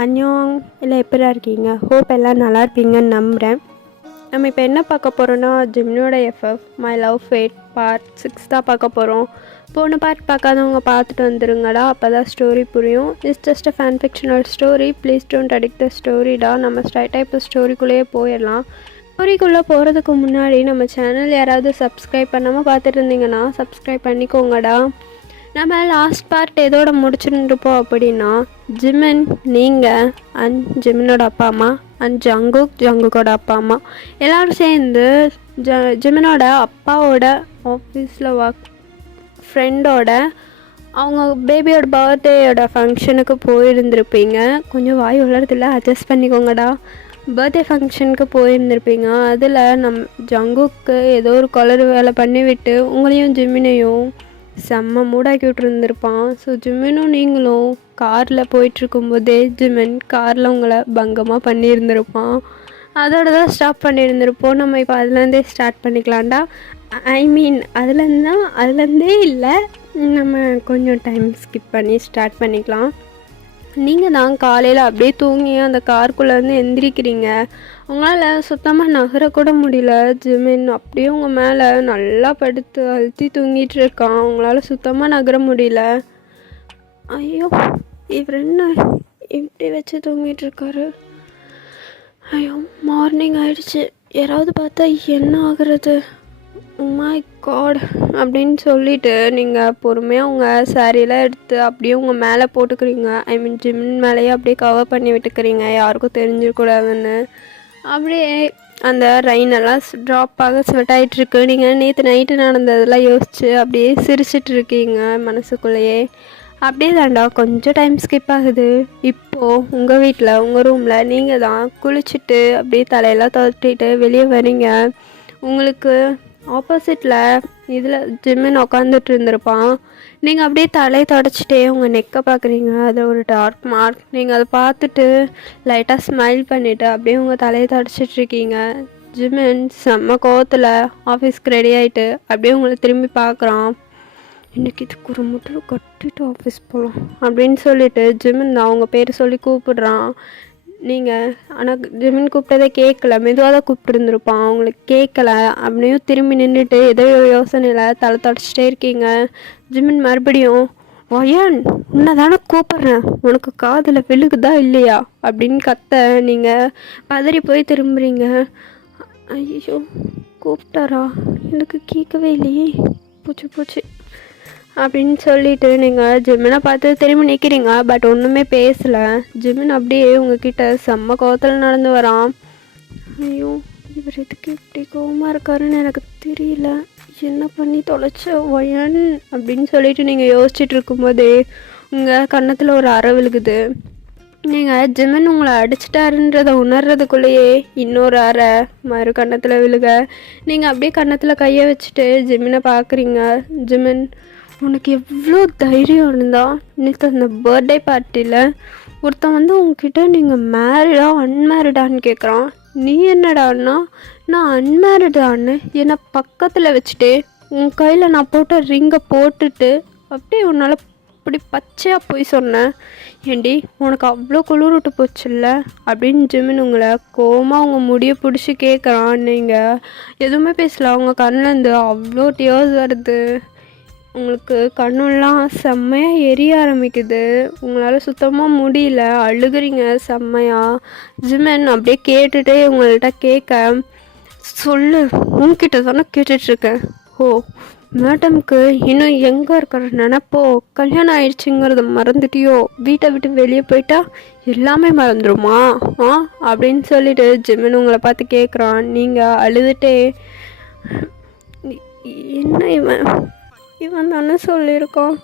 அன்யோங் எல்லாம் எப்படி இருக்கீங்க? ஹோப் எல்லாம் நல்லா இருப்பீங்கன்னு நம்புகிறேன். நம்ம இப்போ என்ன பார்க்க போகிறோன்னா, ஜிம்னோட FF my love fate part 6 தான் பார்க்க போகிறோம். போன பார்ட் பார்க்காதவங்க பார்த்துட்டு வந்துருங்கடா, அப்போ தான் ஸ்டோரி புரியும். It's just a fan fictional story, please don't addict the ஸ்டோரிடா. நம்ம ஸ்ட்ரைட்டாக இப்போ ஸ்டோரிக்குள்ளேயே போயிடலாம். ஸ்டோரிக்குள்ளே போகிறதுக்கு முன்னாடி நம்ம சேனல் யாராவது சப்ஸ்கிரைப் பண்ணாமல் பார்த்துட்டு இருந்தீங்கன்னா சப்ஸ்கிரைப் பண்ணிக்கோங்கடா. நம்ம லாஸ்ட் பார்ட் எதோட முடிச்சுருப்போம் அப்படின்னா, ஜிமின், நீங்கள் அண்ட் ஜிமினோட அப்பா அம்மா அண்ட் ஜங்குக்கோட அப்பா அம்மா எல்லோரும் சேர்ந்து ஜிமினோட அப்பாவோட ஆஃபீஸில் ஒர்க் ஃப்ரெண்டோட அவங்க பேபியோட பர்த்டேயோட ஃபங்க்ஷனுக்கு போயிருந்துருப்பீங்க. கொஞ்சம் வாய் வளர்றதில்ல, அட்ஜஸ்ட் பண்ணிக்கோங்கடா. பர்த்டே ஃபங்க்ஷனுக்கு போயிருந்துருப்பீங்க. அதில் ஜங்குக்கு ஏதோ ஒரு கொலரு வேலை பண்ணிவிட்டு உங்களையும் ஜிமினையும் செம்ம மூடாக்கி விட்டுருந்துருப்பான். ஸோ ஜிமினும் நீங்களும் காரில் போயிட்டுருக்கும்போதே ஜிமின் காரில் உங்களை பங்கமாக பண்ணியிருந்திருப்பான். அதோட தான் ஸ்டாப் பண்ணியிருந்திருப்போம். நம்ம இப்போ அதுலேருந்தே ஸ்டார்ட் பண்ணிக்கலாம்டா. ஐ மீன் அதுலேருந்தே இல்லை, நம்ம கொஞ்சம் டைம் ஸ்கிப் பண்ணி ஸ்டார்ட் பண்ணிக்கலாம். நீங்கள் தான் காலையில் அப்படியே தூங்கி அந்த காருக்குள்ளேருந்து எந்திரிக்கிறீங்க. உங்களால் சுத்தமாக நகரக்கூட முடியல. ஜிமின் அப்படியே உங்கள் மேலே நல்லா படுத்து அழுத்தி தூங்கிட்டு இருக்கான். உங்களால் சுத்தமாக நகர முடியல. ஐயோ, இவர் என்ன இப்படி வச்சு தூங்கிட்டுருக்காரு? ஐயோ, மார்னிங் ஆயிடுச்சு. யாராவது பார்த்தா என்ன ஆகுறது? மை காட் அப்படின்னு சொல்லிட்டு நீங்கள் பொறுமையாக உங்கள் சாரியெல்லாம் எடுத்து அப்படியே உங்கள் மேலே போட்டுக்கிறீங்க. ஐ மீன் ஜிமின் மேலேயே அப்படியே கவர் பண்ணி விட்டுக்கிறீங்க, யாருக்கும் தெரிஞ்சிடக்கூடாதுன்னு. அப்படியே அந்த ரெயினெல்லாம் ட்ராப் ஆக ஸ்வெட் ஆகிட்டுருக்கு. நீங்கள் நேற்று நைட்டு நடந்ததெல்லாம் யோசித்து அப்படியே சிரிச்சிட்டு இருக்கீங்க மனசுக்குள்ளேயே. அப்படியே தாண்டா கொஞ்சம் டைம் ஸ்கிப் ஆகுது. இப்போது உங்கள் வீட்டில் உங்கள் ரூமில் நீங்கள் தான் குளிச்சுட்டு அப்படியே தலையெல்லாம் துவட்டிட்டு வெளியே வரீங்க. உங்களுக்கு ஆப்போசிட்டில் இதில் ஜிமின் உட்காந்துட்டு இருந்திருப்பான். நீங்கள் அப்படியே தலையை தொடச்சிட்டே உங்கள் நெக்கை பார்க்குறீங்க. அதில் ஒரு டார்க் மார்க். நீங்கள் அதை பார்த்துட்டு லைட்டாக ஸ்மைல் பண்ணிவிட்டு அப்படியே உங்கள் தலையை தொடச்சிட்ருக்கீங்க. ஜிமின் செம்ம கோவத்தில் ஆஃபீஸ்க்கு ரெடி ஆகிட்டு அப்படியே உங்களை திரும்பி பார்க்குறான். இன்றைக்கி இதுக்கு ஒரு முட்டை கட்டிட்டு ஆஃபீஸ் போகலாம் அப்படின்னு சொல்லிட்டு ஜிமின் தான் அவங்க பேர் சொல்லி கூப்பிடுறான். நீங்கள் ஆனால் ஜிமின் கூப்பிட்டதே கேட்கல, மெதுவாக தான் கூப்பிட்டுருந்துருப்பான். அவங்களுக்கு கேட்கல. அப்படியும் திரும்பி நின்றுட்டு ஏதோ யோசனையில் தலை தொடச்சிட்டே இருக்கீங்க. ஜிமின் மறுபடியும், வயன் உன்னை தானே கூப்பிட்றேன், உனக்கு காதில் விழுகுதா இல்லையா அப்படின்னு கத்த. நீங்கள் பதறி போய் திரும்புறீங்க. ஐயோ, கூப்பிட்டாரா? எனக்கு கேட்கவே இல்லையே, பூச்சி அப்படின்னு சொல்லிட்டு நீங்கள் ஜிமினை பார்த்து திரும்பி நிற்கிறீங்க. பட் ஒன்றுமே பேசலை. ஜிமின் அப்படியே உங்ககிட்ட செம்ம கோவத்தில் நடந்து வரான். ஐயோ, இவர் எதுக்கு இப்படி கோவமாக இருக்காருன்னு எனக்கு தெரியல, என்ன பண்ணி தொலைச்ச வயன் அப்படின்னு சொல்லிட்டு நீங்கள் யோசிச்சுட்டு இருக்கும்போதே உங்கள் கன்னத்தில் ஒரு அறை விழுகுது. நீங்கள் ஜிமின் உங்களை அடிச்சிட்டாருன்றதை உணர்றதுக்குள்ளேயே இன்னொரு அறை மறு கன்னத்தில் விழுக. நீங்கள் அப்படியே கன்னத்தில் கையை வச்சுட்டு ஜிமினை பார்க்குறீங்க. ஜிமின், உனக்கு எவ்வளோ தைரியம் இருந்தா நேற்று அந்த பர்த்டே பார்ட்டியில் ஒருத்தன் வந்து உங்ககிட்ட நீங்கள் மேரிடா அன்மேரிடான்னு கேட்குறான். நீ என்னடான்னா நான் அன்மேரிடான்னு என்னை பக்கத்தில் வச்சுட்டு உன் கையில் நான் போட்ட ரிங்கை போட்டுட்டு அப்படியே உன்னால் இப்படி பச்சையாக போய் சொன்னேன். ஏண்டி உனக்கு அவ்வளோ குளிர் விட்டு போச்சுல்ல அப்படின்னு ஜிமின் உங்களை கோவமாக அவங்க முடியை பிடிச்சி கேட்குறான். நீங்கள் எதுவுமே பேசல. அவங்க கண்ணிலேருந்து அவ்வளோ டியர்ஸ் வருது. உங்களுக்கு கண்ணெல்லாம் செம்மையாக எரிய ஆரம்பிக்குது. உங்களால் சுத்தமாக முடியல, அழுகுறீங்க செம்மையாக. ஜிமின் அப்படியே கேட்டுகிட்டே உங்கள்கிட்ட கேட்க, சொல்லு, உங்ககிட்ட தானே கேட்டுட்ருக்கேன். ஓ, மேடம்க்கு இன்னும் எங்கே இருக்கிற நினப்போ கல்யாணம் ஆயிடுச்சுங்கிறத மறந்துட்டியோ? வீட்டை விட்டு வெளியே போயிட்டா எல்லாமே மறந்துடுமா அப்படின்னு சொல்லிட்டு ஜிமின் உங்களை பார்த்து கேட்குறான். நீங்கள் அழுதுகிட்டே, என்ன இவன் தானே சொல்லியிருக்கான்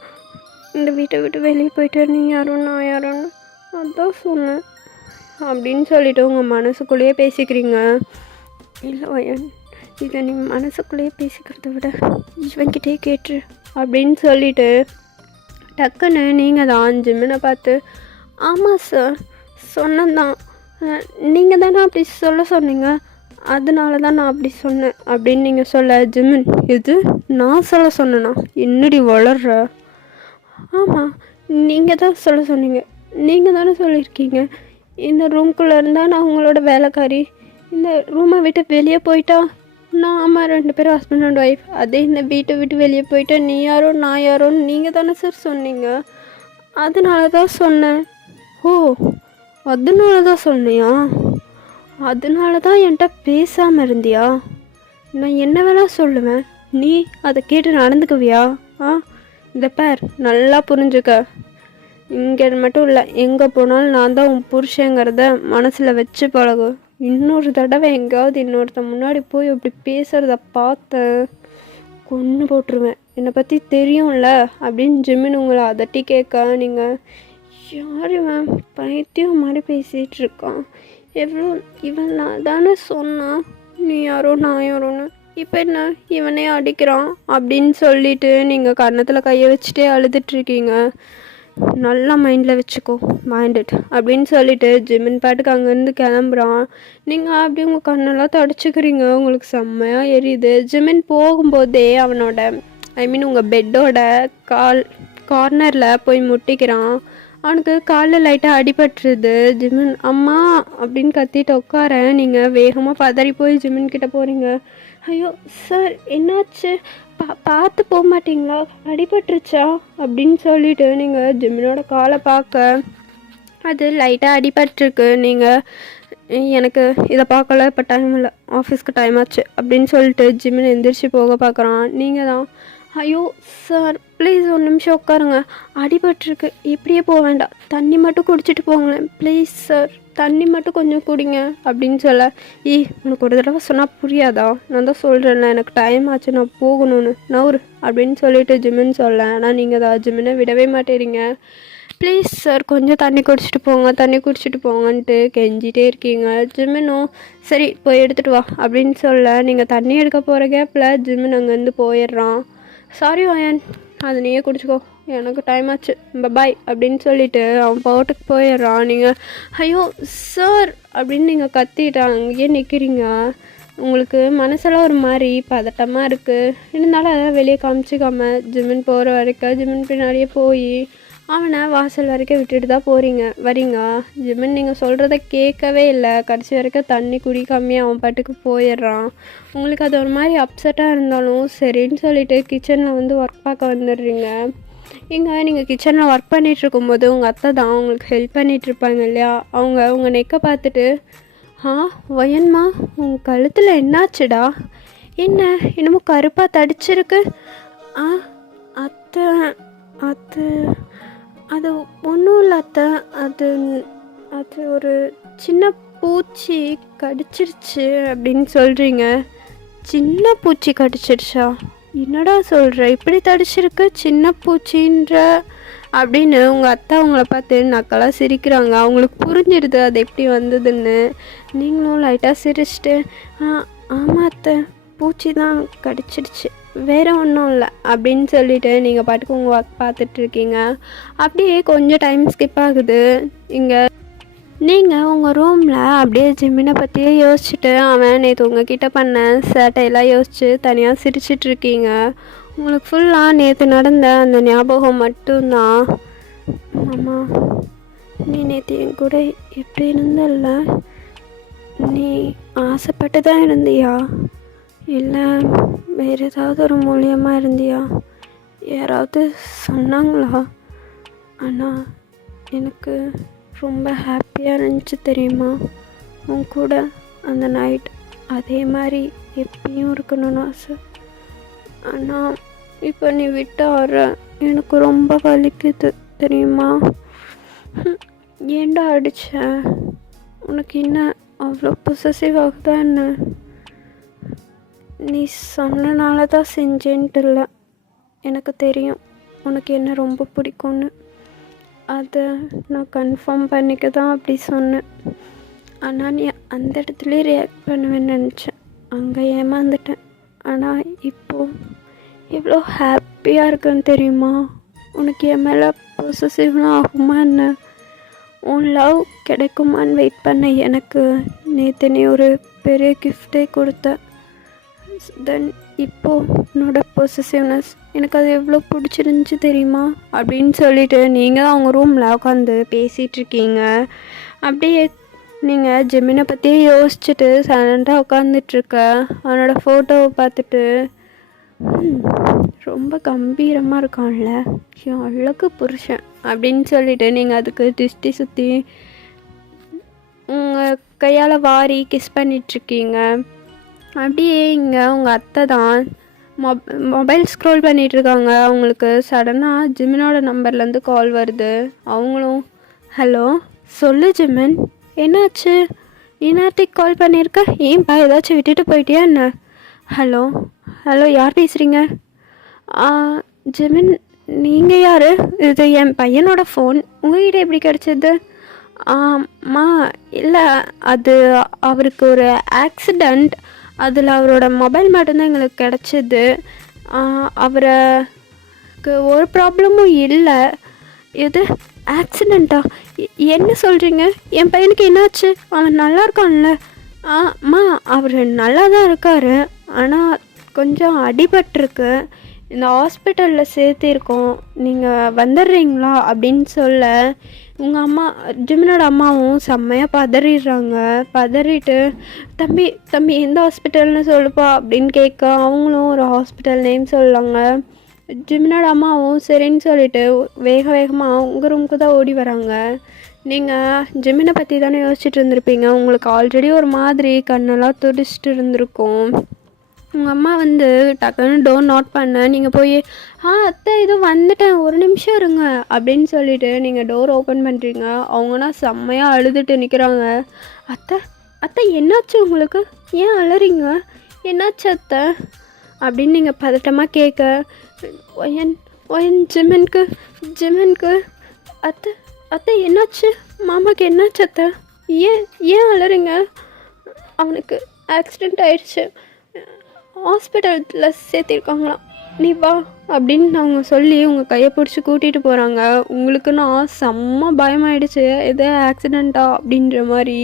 இந்த வீட்டை விட்டு வெளியே போயிட்டு நீ யாரும் நான் யாரோன்னு, அதான் சொன்னேன் அப்படின்னு சொல்லிவிட்டு உங்கள் மனசுக்குள்ளேயே பேசிக்கிறீங்க. இல்லை வயன், இதை நீ மனசுக்குள்ளேயே பேசிக்கிறத விட இவன்கிட்டே கேட்டு அப்படின்னு சொல்லிவிட்டு டக்குன்னு நீங்கள் தான் ஜிமினை பார்த்து, ஆமாம் சார் சொன்னதான், நீங்கள் தானே அப்படி சொன்னீங்க, அதனால தான் நான் அப்படி சொன்னேன் அப்படின்னு நீங்கள் சொல்ல. ஜிமின், இது நான் சொன்னேன்னா என்னடி வளர்ற? ஆமாம், நீங்கள் தான் சொன்னீங்க, நீங்கள் தானே சொல்லியிருக்கீங்க இந்த ரூம்குள்ளே இருந்தால் நான் உங்களோட வேலைக்காரி, இந்த ரூமை விட்டு வெளியே போயிட்டா நான் ஆமாம் 2 பேரும் ஹஸ்பண்ட் அண்ட் ஒய்ஃப். அதே இந்த வீட்டை விட்டு வெளியே போயிட்டா நீ யாரோ நான் யாரோன்னு நீங்கள் தானே சார் சொன்னீங்க. அதனால தான் சொன்னேன். ஓ, அதனால தான் சொன்னியா? அதனால தான் என்கிட்ட பேசாமல் இருந்தியா? நான் என்ன வேணா சொல்லுவேன், நீ அதை கேட்டு நடந்துக்குவியா? இந்த பேர் நல்லா புரிஞ்சுக்க. இங்கே மட்டும் இல்லை, எங்கே போனாலும் நான் தான் உன் புருஷங்கிறத மனசில் வச்சு பழகு. இன்னொரு தடவை எங்கேயாவது இன்னொருத்த முன்னாடி போய் அப்படி பேசுகிறத பார்த்தேன், கொன்று போட்டுருவேன். என்னை பற்றி தெரியும்ல அப்படின்னு ஜிமின் உங்களை அதட்டி கேட்க, நீங்கள் யார் இவன் பைத்தியம் மாதிரி பேசிகிட்டு இருக்கான், எவ்வளோ இவன் நான் தானே சொன்னான் நீ யாரோ நான் யாரோன்னு, இப்போ என்ன இவனே அடிக்கிறான் அப்படின்னு சொல்லிட்டு நீங்கள் கன்னத்தில் கையை வச்சுட்டே அழுதுட்ருக்கீங்க. நல்லா மைண்டில் வச்சுக்கோ, மைண்டட் அப்படின்னு சொல்லிட்டு ஜிமின் பாட்டுக்கு அங்கேருந்து கிளம்புறான். நீங்கள் அப்படி உங்கள் கண்ணெல்லாம் தொடச்சிக்கிறீங்க, உங்களுக்கு செம்மையாக எரியுது. ஜிமின் போகும்போதே அவனோட உங்கள் பெட்டோட கார்னரில் போய் முட்டிக்கிறான். அவனுக்கு காலில் லைட்டாக அடிபட்டுருது. ஜிமின் அம்மா அப்படின்னு கத்திட்டு உட்கார, நீங்கள் வேகமாக பதறி போய் ஜிமின் கிட்டே போகிறீங்க. ஐயோ சார் என்னாச்சு, பார்த்து போக மாட்டிங்களா, அடிபட்டுருச்சா அப்படின்னு சொல்லிட்டு நீங்கள் ஜிமினோட காலை பார்க்க அது லைட்டாக அடிபட்டுருக்கு. நீங்கள் எனக்கு இதை பார்க்கல, இப்போ டைம் இல்லை, ஆஃபீஸ்க்கு டைம் ஆச்சு அப்படின்னு சொல்லிட்டு ஜிமின் எந்திரிச்சு போக பார்க்குறான். நீங்கள் தான் ஐயோ சார் ப்ளீஸ் ஒரு நிமிஷம் உட்காருங்க, அடிபட்டுருக்கு, இப்படியே போக வேண்டாம், தண்ணி மட்டும் குடிச்சிட்டு போங்களேன் ப்ளீஸ் சார், தண்ணி மட்டும் கொஞ்சம் குடிங்க அப்படின்னு சொல்ல, உனக்கு ஒரு தடவை சொன்னால் புரியாதா, நான் தான் சொல்கிறேன்ல எனக்கு டைம் ஆச்சு நான் போகணும்னு, நவுறு அப்படின்னு சொல்லிட்டு ஜிமின் சொல்ல, ஆனால் நீங்கள் தான் ஜிமினை விடவே மாட்டேறீங்க. ப்ளீஸ் சார் கொஞ்சம் தண்ணி குடிச்சிட்டு போங்க, தண்ணி குடிச்சிட்டு போங்கன்ட்டு கெஞ்சிட்டே இருக்கீங்க. ஜிமினும் சரி போய் எடுத்துகிட்டு வா அப்படின்னு சொல்ல, நீங்கள் தண்ணி எடுக்க போகிற கேப்பில் ஜிமின் அங்கேருந்து போயிடுறான். சாரி அயன், அது நீயே குடிச்சிக்கோ, எனக்கு டைம் ஆச்சு, பாய் அப்படின்னு சொல்லிட்டு அவன் பாட்டுக்கு போயிடுறான். நீங்கள் ஐயோ சார் அப்படின்னு நீங்கள் கத்திட்டு அங்கேயே நிற்கிறீங்க. உங்களுக்கு மனசெல்லாம் ஒரு மாதிரி பதட்டமாக இருக்குது. இருந்தாலும் அதெல்லாம் வெளியே காமிச்சிக்காம ஜிமின் போகிற வரைக்கும் ஜிமின் பின்னாடியே போய் அவனை வாசல் வரைக்கும் விட்டுட்டு தான் வரீங்க. ஜிமின் நீங்கள் சொல்கிறத கேட்கவே இல்லை. கடைசி வரைக்கும் தண்ணி குடிக்காமையே அவன் பாட்டுக்கு போயிடுறான். உங்களுக்கு அது ஒரு மாதிரி அப்செட்டாக இருந்தாலும் சரின்னு சொல்லிட்டு கிச்சனில் வந்து ஒர்க் பார்க்க வந்துடுறீங்க. நீங்கள் கிச்சனில் ஒர்க் பண்ணிகிட்ருக்கும்போது உங்கள் அத்தை தான் உங்களுக்கு ஹெல்ப் பண்ணிகிட்ருப்பாங்க இல்லையா, அவங்க உங்கள் நெக்கை பார்த்துட்டு வயன்மா உங்கள் கழுத்தில் என்னாச்சுடா, என்ன என்னமோ கருப்பாக தடிச்சிருக்கு. அத்தை அது ஒன்றும் இல்லை அத்தை, அது ஒரு சின்ன பூச்சி கடிச்சிருச்சு அப்படின்னு சொல்கிறீங்க. சின்ன பூச்சி கடிச்சிருச்சா, என்னடா சொல்கிற, இப்படி தடிச்சிருக்கு சின்ன பூச்சின்ற அப்படின்னு உங்கள் அத்தை அவங்கள பார்த்து நக்கலாக சிரிக்கிறாங்க. அவங்களுக்கு புரிஞ்சிடுது அது எப்படி வந்ததுன்னு. நீங்களும் லைட்டாக சிரிச்சிட்டு ஆமாம் அத்தை பூச்சி தான் கடிச்சிடுச்சு, வேறு ஒன்றும் இல்லை அப்படின்னு சொல்லிவிட்டு நீங்கள் பாட்டுக்கு உங்கள் ஒர்க் பார்த்துட்ருக்கீங்க. அப்படியே கொஞ்சம் டைம் ஸ்கிப் ஆகுது. நீங்கள் உங்கள் ரூமில் அப்படியே ஜிமினை பற்றியே யோசிச்சுட்டு அவன் நேற்று உங்ககிட்ட பண்ண சேட்டையெல்லாம் யோசித்து தனியாக சிரிச்சிட்ருக்கீங்க. உங்களுக்கு ஃபுல்லாக நேற்று நடந்த அந்த ஞாபகம் மட்டும்தான். மாமா நீ நேற்று என் கூட எப்படி இருந்தல்ல, நீ ஆசைப்பட்டு தான் இருந்தியா இல்லை வேறு ஏதாவது ஒரு மூலியமாக இருந்தியா, யாராவது சொன்னாங்களா? ஆனால் எனக்கு ரொம்ப ஹாப்பியாக இருந்துச்சு தெரியுமா, உன் கூட அந்த நைட் அதே மாதிரி எப்பயும் இருக்கணும்னு ஆசை. ஆனால் இப்போ நீ விட்டு வர எனக்கு ரொம்ப வலிக்குது தெரியுமா. ஏண்டா அடிச்ச, உனக்கு என்ன அவ்வளோ பொசசிவ் ஆகுதா என்ன? நீ சொன்னனால தான் செஞ்சேன்ட்டு இல்லை, எனக்கு தெரியும் உனக்கு என்ன ரொம்ப பிடிக்கும்னு. அதை நான் கன்ஃபார்ம் பண்ணிக்க தான் அப்படி சொன்னேன். ஆனால் நீ அந்த இடத்துலேயே ரியாக்ட் பண்ணுவேன்னு நினச்சேன், அங்கே ஏமாந்துட்டேன். ஆனால் இப்போது எவ்வளோ ஹாப்பியாக இருக்குன்னு தெரியுமா. உனக்கு என் மேலே பொசசிவ்லாம் ஆகுமா என்ன? உன் லவ் கிடைக்குமான்னு வெயிட் பண்ண எனக்கு நேற்று நீ ஒரு பெரிய கிஃப்டே கொடுத்த. தென் இப்போது என்னோட பொசசிவ்னஸ் எனக்கு அது எவ்வளோ பிடிச்சிருந்துச்சி தெரியுமா அப்படின்னு சொல்லிட்டு நீங்கள் தான் அவங்க ரூமில் உட்காந்து பேசிகிட்டு இருக்கீங்க. அப்படியே நீங்கள் ஜெமினை பற்றியே யோசிச்சுட்டு சைலண்ட்டாக உட்காந்துட்ருக்க அவனோட ஃபோட்டோவை பார்த்துட்டு ரொம்ப கம்பீரமாக இருக்கான்ல என் அழகு புருஷன் அப்படின்னு சொல்லிட்டு நீங்கள் அதுக்கு திருஷ்டி சுற்றி உங்கள் கையால் வாரி கிஸ் பண்ணிகிட்ருக்கீங்க. அப்படியே இங்கே உங்கள் அத்தை தான் மொபைல் ஸ்க்ரோல் பண்ணிகிட்ருக்காங்க. அவங்களுக்கு சடனாக ஜிமினோட நம்பர்லேருந்து கால் வருது. அவங்களும் ஹலோ சொல்லு ஜிமின், என்னாச்சு? நேரத்துக்கு கால் பண்ணியிருக்க, ஏன்பா ஏதாச்சும் விட்டுட்டு போயிட்டியா என்ன? ஹலோ ஹலோ யார் பேசுகிறீங்க? ஜிமின் நீங்கள் யார்? இது என் பையனோட ஃபோன், உங்கள்கிட்ட எப்படி கிடச்சிது? அம்மா இல்லை, அது அவருக்கு ஒரு ஆக்சிடெண்ட், அதில் அவரோட மொபைல் மட்டும்தான் எங்களுக்கு கிடச்சிது. அவருக்கு ஒரு ப்ராப்ளமும் இல்லை. எது ஆக்சிடெண்ட்டா? என்ன சொல்கிறீங்க? என் பையனுக்கு என்னாச்சு? அவன் நல்லா இருக்கான்ல? அம்மா அவர் நல்லா தான் இருக்கார், ஆனால் கொஞ்சம் அடிபட்டிருக்கு, இந்த ஹாஸ்பிட்டலில் சேர்த்திருக்கோம், நீங்கள் வந்துடுறீங்களா அப்படின்னு சொல்ல உங்கள் அம்மா ஜிமினோட அம்மாவும் செம்மையாக பதறிட்டு தம்பி தம்பி எந்த ஹாஸ்பிட்டல்னு சொல்லுப்பா அப்படின்னு கேட்க அவங்களும் ஒரு ஹாஸ்பிட்டல் நேம் சொல்லாங்க. ஜிமினோட அம்மாவும் சரின்னு சொல்லிட்டு வேகமாக உங்கள் ரூமுக்கு தான் ஓடி வராங்க. நீங்கள் ஜிமினை பற்றி தானே யோசிச்சுட்டு இருந்திருப்பீங்க. உங்களுக்கு ஆல்ரெடி ஒரு மாதிரி கண்ணெல்லாம் துடிச்சிட்டு இருந்திருக்கும். உங்கள் அம்மா வந்து டக்குன்னு டோர் நாட் பண்ண நீங்கள் போய் அத்தை இதோ வந்துட்டேன், ஒரு நிமிஷம் இருங்க அப்படின்னு சொல்லிவிட்டு நீங்கள் டோர் ஓப்பன் பண்ணுறீங்க. அவங்கன்னா செம்மையாக அழுதுட்டு நிற்கிறாங்க. அத்தை அத்தை என்னாச்சு உங்களுக்கு? ஏன் அழறீங்க? என்னாச்சு அத்தை அப்படின்னு நீங்கள் பதட்டமாக கேட்க ஒயன் ஜிமனுக்கு அத்தை அத்தை என்னாச்சு? மாமாக்கு என்னாச்சு அத்தை? ஏன் அழறீங்க? அவனுக்கு ஆக்சிடெண்ட் ஆயிடுச்சு, ஹாஸ்பிட்டலில் சேர்த்திருக்காங்களாம், நீ வா அப்படின்னு அவங்க சொல்லி உங்கள் கையை பிடிச்சி கூட்டிகிட்டு போகிறாங்க. உங்களுக்குன்னா செம்ம பயமாயிடுச்சு, எதோ ஆக்சிடெண்ட்டா அப்படின்ற மாதிரி.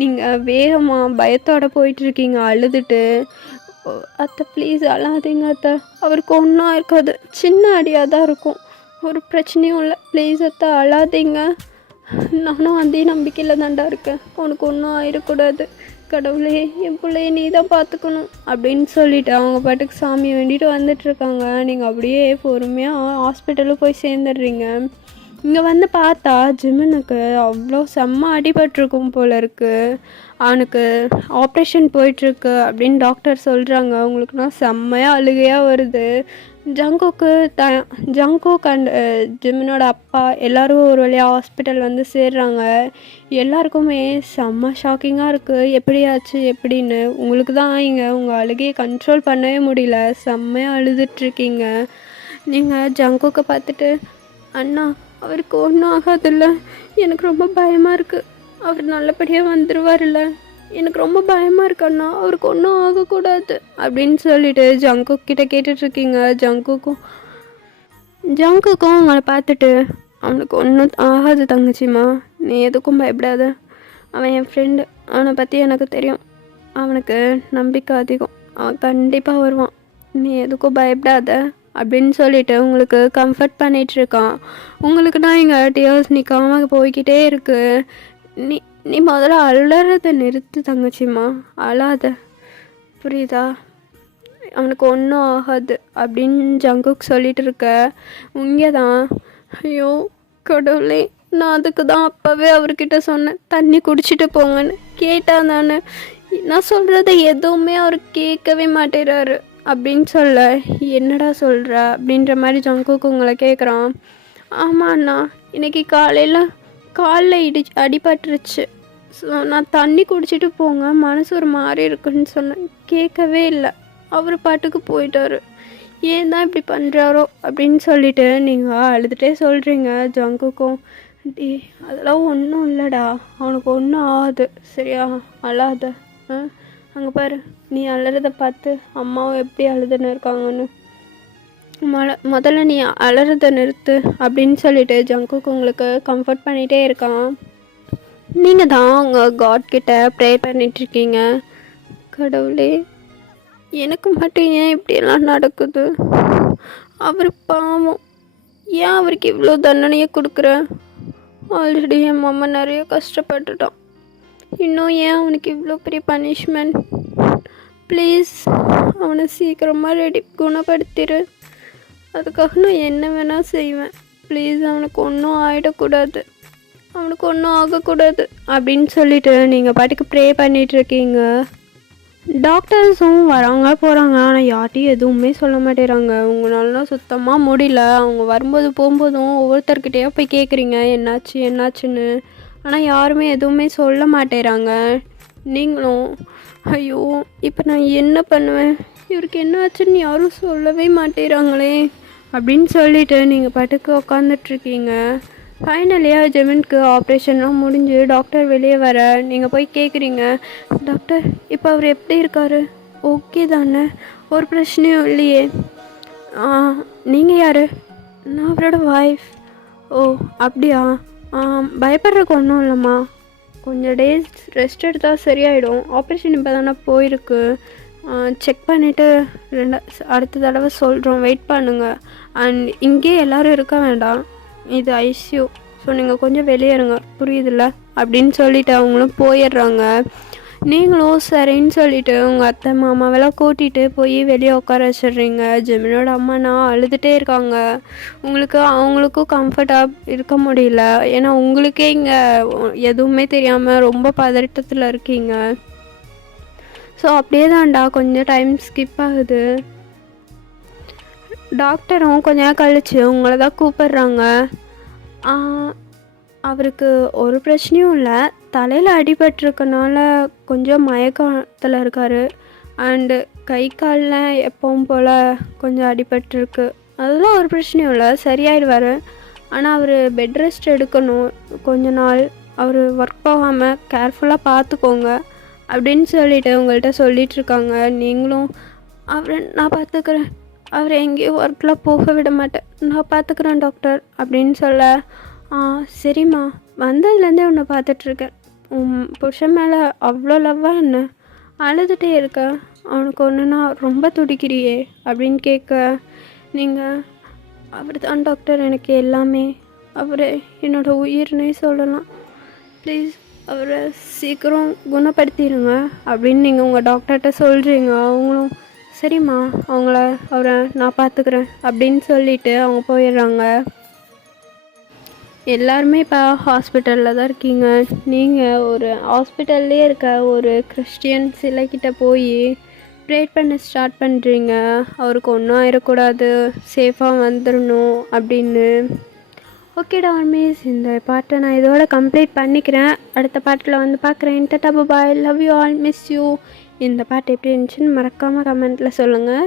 நீங்கள் வேகமாக பயத்தோடு போயிட்டுருக்கீங்க அழுதுட்டு. அத்தை ப்ளீஸ் அழாதீங்க அத்தை, அவருக்கு ஒன்றும் இருக்காது, சின்ன அடியாக தான் இருக்கும், ஒரு பிரச்சனையும் இல்லை, ப்ளீஸ் அத்தை அழாதீங்க, நானும் அதே நம்பிக்கையில் தாண்டா இருக்கேன், உனக்கு ஒன்றும் ஆயிடக்கூடாது, கடவுளே என் பிள்ளைய நீ தான் பார்த்துக்கணும் அப்படின்னு சொல்லிவிட்டு அவங்க பாட்டுக்கு சாமி வேண்டிட்டு வந்துட்டுருக்காங்க. நீங்கள் அப்படியே பொறுமையாக ஹாஸ்பிட்டலும் போய் சேர்ந்துடுறீங்க. இங்கே வந்து பார்த்தா ஜிமினுக்கு அவ்வளோ செம்ம அடிபட்டிருக்கும் போல இருக்குது. அவனுக்கு ஆப்ரேஷன் போயிட்டுருக்கு அப்படின்னு டாக்டர் சொல்கிறாங்க. அவங்களுக்குனா செம்மையாக அழுகையாக வருது. ஜங்குக் அண்ட் ஜிமினோட அப்பா எல்லோரும் ஒரு வழியாக ஹாஸ்பிட்டல் வந்து சேர்றாங்க. எல்லாருக்குமே செம்ம ஷாக்கிங்காக இருக்குது, எப்படியாச்சு எப்படின்னு. உங்களுக்கு தான் இங்கே உங்கள் அழுகையை கண்ட்ரோல் பண்ணவே முடியல, செம்மையாக அழுதுட்ருக்கீங்க. நீங்கள் ஜங்குக்கை பார்த்துட்டு அண்ணா அவருக்கு ஒன்றும் ஆகாதில்ல, எனக்கு ரொம்ப பயமாக இருக்குது, அவர் நல்லபடியாக வந்துடுவார்ல, எனக்கு ரொம்ப பயமாக இருக்கு அண்ணா, அவருக்கு ஒன்றும் ஆகக்கூடாது அப்படின்னு சொல்லிட்டு ஜங்குக் கிட்ட கேட்டுட்ருக்கீங்க. ஜங்குக்கும் அவங்கள பார்த்துட்டு அவனுக்கு ஒன்றும் ஆகாது தங்கச்சிம்மா, நீ எதுக்கும் பயப்படாத, அவன் என் ஃப்ரெண்டு, அவனை பற்றி எனக்கு தெரியும், அவனுக்கு நம்பிக்கை அதிகம், அவன் கண்டிப்பாக வருவான், நீ எதுக்கும் பயப்படாத அப்படின்னு சொல்லிட்டு உங்களுக்கு கம்ஃபர்ட் பண்ணிகிட்ருக்கான். உங்களுக்கு தான் இங்கே டியர்ஸ் நிற்காமல் போய்கிட்டே இருக்குது. நீ முதல்ல அலறதை நிறுத்து தங்கச்சிம்மா, அழாத, புரியுதா? அவனுக்கு ஒன்றும் ஆகாது அப்படின்னு ஜங்குக் சொல்லிட்டு இருக்க. இங்கே தான் ஐயோ கடவுளே, நான் அதுக்கு தான் அப்போவே அவர்கிட்ட சொன்னேன் தண்ணி குடிச்சிட்டு போங்கன்னு. கேட்டால் நான் சொல்கிறத எதுவுமே அவர் கேட்கவே மாட்டேறாரு அப்படின்னு சொல்ல, என்னடா சொல்கிற அப்படின்ற மாதிரி ஜங்குக் உங்களை கேட்குறான். ஆமாம் அண்ணா, இன்றைக்கி காலில் அடிபட்டுருச்சு, ஸோ நான் தண்ணி குடிச்சிட்டு போங்க, மனசு ஒரு மாதிரி இருக்குன்னு சொன்னேன், கேட்கவே இல்லை, அவர் பாட்டுக்கு போயிட்டாரு, ஏன் தான் இப்படி பண்ணுறாரோ அப்படின்னு சொல்லிட்டு நீங்கள் அழுதுகிட்டே சொல்கிறீங்க. ஜங்குக்கும் அதெல்லாம் ஒன்றும் இல்லைடா, அவனுக்கு ஒன்றும் ஆகாது, சரியா, அழாத. அங்கே பாரு, நீ அழுறதை பார்த்து அம்மாவும் எப்படி அழுதுன்னு இருக்காங்கன்னு, முதல்ல நீ அலறதை நிறுத்து அப்படின்னு சொல்லிட்டு ஜங்குக் உங்களுக்கு கம்ஃபர்ட் பண்ணிகிட்டே இருக்கான். நீங்கள் தான் உங்கள் காட் கிட்ட ப்ரே பண்ணிகிட்ருக்கீங்க. கடவுளே எனக்கு மட்டும் ஏன் இப்படியெல்லாம் நடக்குது? அவர் பாவம், ஏன் அவருக்கு இவ்வளோ தண்டனையை கொடுக்குற? ஆல்ரெடி என் மாமா நிறைய கஷ்டப்பட்டுட்டான், இன்னும் ஏன் அவனுக்கு இவ்வளோ பெரிய பனிஷ்மெண்ட்? ப்ளீஸ் அவனை சீக்கிரமாக குணப்படுத்திடு. அதுக்காக நான் என்ன வேணால் செய்வேன். ப்ளீஸ் அவனுக்கு ஒன்றும் ஆகிடக்கூடாது, அவனுக்கு ஒன்றும் ஆகக்கூடாது அப்படின்னு சொல்லிட்டு நீங்கள் பாட்டுக்கு ப்ரே பண்ணிகிட்ருக்கீங்க. டாக்டர்ஸும் வராங்க போகிறாங்க, ஆனால் யார்ட்டையும் எதுவுமே சொல்ல மாட்டேறாங்க. உங்களாலாம் சுத்தமாக முடியல. அவங்க வரும்போது போகும்போதும் ஒவ்வொருத்தர்கிட்டையா போய் கேட்குறீங்க என்னாச்சு என்னாச்சுன்னு, ஆனால் யாருமே எதுவுமே சொல்ல மாட்டேறாங்க. நீங்களும் ஐயோ இப்போ நான் என்ன பண்ணுவேன், இவருக்கு என்ன ஆச்சுன்னு யாரும் சொல்லவே மாட்டேறாங்களே அப்படின்னு சொல்லிட்டு நீங்கள் பாட்டுக்கு உக்காந்துட்ருக்கீங்க. ஃபைனலியாக ஜெமினுக்கு ஆப்ரேஷன்லாம் முடிஞ்சு டாக்டர் வெளியே வர நீங்கள் போய் கேட்குறீங்க, டாக்டர் இப்போ அவர் எப்படி இருக்கார், ஓகே தானே, ஒரு பிரச்சனையும் இல்லையே? நீங்கள் யார்? நான் அவரோட ஒய்ஃப். ஓ அப்படியா, பயப்படுறதுக்கு ஒன்றும் இல்லைம்மா, கொஞ்சம் டேஸ் ரெஸ்ட் எடுத்தால் சரியாயிடும். ஆப்ரேஷன் இப்போ தானே போயிருக்கு, செக் பண்ணிவிட்டு அடுத்த தடவை சொல்கிறோம், வெயிட் பண்ணுங்கள். அண்ட் இங்கே எல்லோரும் இருக்க வேண்டாம், இது ஐசியூ, ஸோ நீங்கள் கொஞ்சம் வெளியே இருங்க, புரியுதில்ல அப்படின்னு சொல்லிவிட்டு அவங்களும் போயிடுறாங்க. நீங்களும் சரின்னு சொல்லிவிட்டு உங்கள் அத்தை மாமாவெல்லாம் கூட்டிகிட்டு போய் வெளியே உட்கார வச்சிடுறீங்க. ஜெமினோட அம்மானா அழுதுகிட்டே இருக்காங்க. அவங்களுக்கும் கம்ஃபர்ட்டாக இருக்க முடியல, ஏன்னா உங்களுக்கே இங்கே எதுவுமே தெரியாமல் ரொம்ப பதட்டத்தில் இருக்கீங்க. ஸோ அப்படியே தான்டா கொஞ்சம் டைம் ஸ்கிப் ஆகுது. டாக்டரும் கொஞ்ச நேரம் கழிச்சு உங்களை தான் கூப்பிடுறாங்க. அவருக்கு ஒரு பிரச்சனையும் இல்லை, தலையில் அடிபட்டிருக்கனால கொஞ்சம் மயக்கத்தில் இருக்கார். அண்டு கை காலில் எப்பவும் போல் கொஞ்சம் அடிபட்டிருக்கு, அதெல்லாம் ஒரு பிரச்சனையும் இல்லை, சரியாயிடுவார். ஆனால் அவர் பெட் ரெஸ்ட் எடுக்கணும் கொஞ்ச நாள், அவர் ஒர்க் போகாமல் கேர்ஃபுல்லாக பார்த்துக்கோங்க அப்படின்னு சொல்லிட்டு உங்கள்கிட்ட சொல்லிகிட்ருக்காங்க. நீங்களும் அவரை நான் பார்த்துக்கிறேன், அவரை எங்கேயும் ஒர்க்கில் போக விட மாட்டேன், நான் பார்த்துக்குறேன் டாக்டர் அப்படின்னு சொல்ல, சரிம்மா வந்ததுலேருந்தே உன்னை பார்த்துட்ருக்கேன், உன் புருஷன் மேலே அவ்வளோ லவ்வாக என்ன, அழுதுகிட்டே இருக்க, அவனுக்கு ஒன்றுனா ரொம்ப துடிக்கிறியே அப்படின்னு கேட்க, நீங்கள் அவர் தான் டாக்டர் எனக்கு எல்லாமே, அவர் என்னோடய உயிர்னே சொல்லலாம், ப்ளீஸ் அவரை சீக்கிரம் குணப்படுத்திடுங்க அப்படின்னு நீங்கள் உங்கள் டாக்டர்கிட்ட சொல்கிறீங்க. அவங்களும் சரிம்மா அவரை நான் பார்த்துக்கிறேன் அப்படின்னு சொல்லிவிட்டு அவங்க போயிடுறாங்க. எல்லாருமே இப்போ ஹாஸ்பிட்டலில் தான் இருக்கீங்க. நீங்கள் ஒரு ஹாஸ்பிட்டல்லே இருக்க ஒரு கிறிஸ்டியன் சிலைக்கிட்ட போய் ப்ரேயர் பண்ண ஸ்டார்ட் பண்ணுறீங்க, அவருக்கு ஒன்றும் ஆயிடக்கூடாது, சேஃபாக வந்துடணும் அப்படின்னு. ஓகேடா மிஸ், இந்த பாட்டை நான் இதோட கம்ப்ளீட் பண்ணிக்கிறேன், அடுத்த பாட்டில் வந்து பார்க்குறேன். Tata bye, love you all, miss you. இந்த பாட்டு எப்படி இருந்துச்சுன்னு மறக்காமல் கமெண்ட்டில் சொல்லுங்கள்.